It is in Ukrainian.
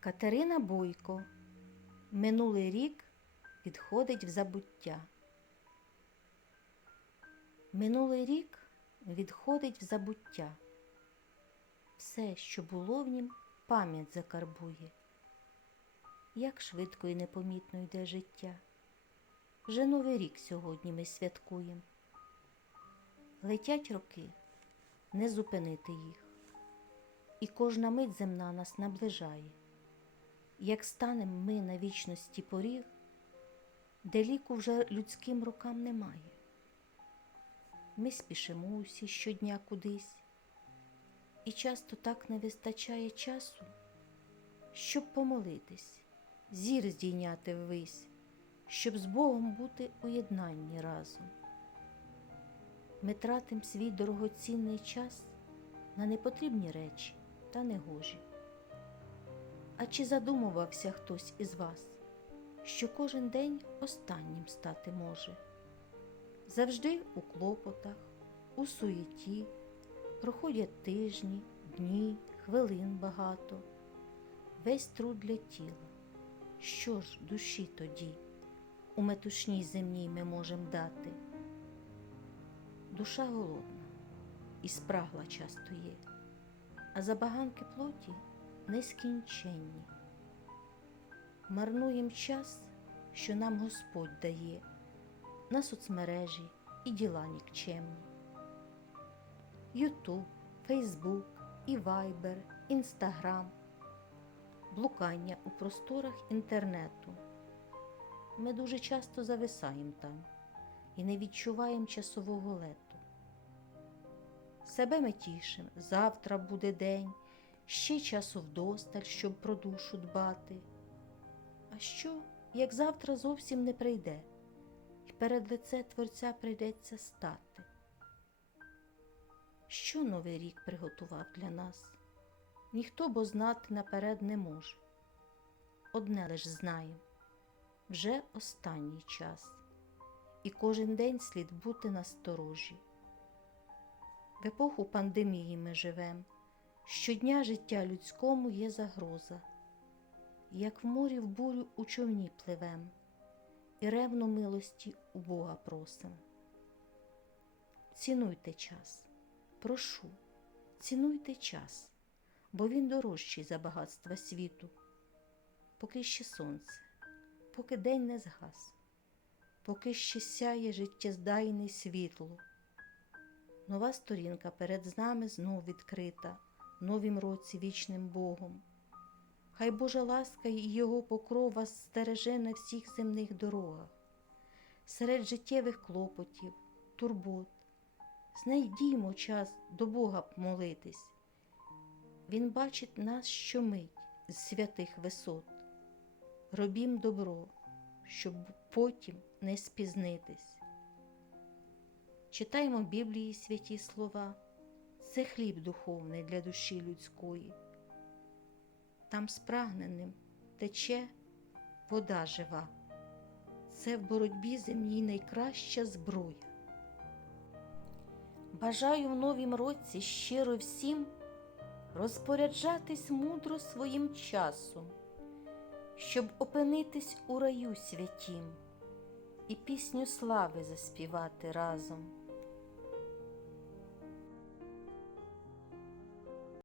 Катерина Бойко. Минулий рік відходить в забуття. Минулий рік відходить в забуття. Все, що було в нім, пам'ять закарбує. Як швидко і непомітно йде життя. Вже новий рік сьогодні ми святкуємо. Летять роки, не зупинити їх. І кожна мить земна нас наближає. Як станем ми на вічності поріг, де ліку вже людським рукам немає. Ми спішимо усі щодня кудись, і часто так не вистачає часу, щоб помолитись, зір здійняти ввись, щоб з Богом бути у єднанні разом. Ми тратим свій дорогоцінний час на непотрібні речі та негожі. А чи задумувався хтось із вас, що кожен день останнім стати може? Завжди у клопотах, у суєті, проходять тижні, дні, хвилин багато, весь труд для тіла. Що ж душі тоді у метушній земній ми можем дати? Душа голодна і спрагла часто є, а забаганки плоті нескінченні. Марнуєм час, що нам Господь дає на соцмережі і діла нікчемні. Ютуб, Фейсбук, і Вайбер, Інстаграм, блукання у просторах інтернету. Ми дуже часто зависаємо там і не відчуваємо часового лету. Себе ми тішим, завтра буде день, ще часу вдосталь, щоб про душу дбати. А що, як завтра зовсім не прийде, і перед лице Творця прийдеться стати? Що новий рік приготував для нас? Ніхто бо знати наперед не може. Одне лиш знаємо вже останній час, і кожен день слід бути насторожі. В епоху пандемії ми живем, щодня життя людському є загроза, як в морі в бурю у човні пливем, і ревно милості у Бога просим. Цінуйте час, прошу, цінуйте час, бо він дорожчий за багатства світу, поки ще сонце, поки день не згас, поки ще сяє життєздайне світло. Нова сторінка перед нами знов відкрита, новім році вічним Богом. Хай Божа ласка і Його покров вас стереже на всіх земних дорогах, серед життєвих клопотів, турбот. Знайдімо час до Бога молитись. Він бачить нас щомить з святих висот. Робім добро, щоб потім не спізнитись. Читаємо Біблії святі слова, це хліб духовний для душі людської. Там спрагненим тече вода жива. Це в боротьбі земній найкраща зброя. Бажаю в новім році щиро всім розпоряджатись мудро своїм часом, щоб опинитись у раю святім і пісню слави заспівати разом.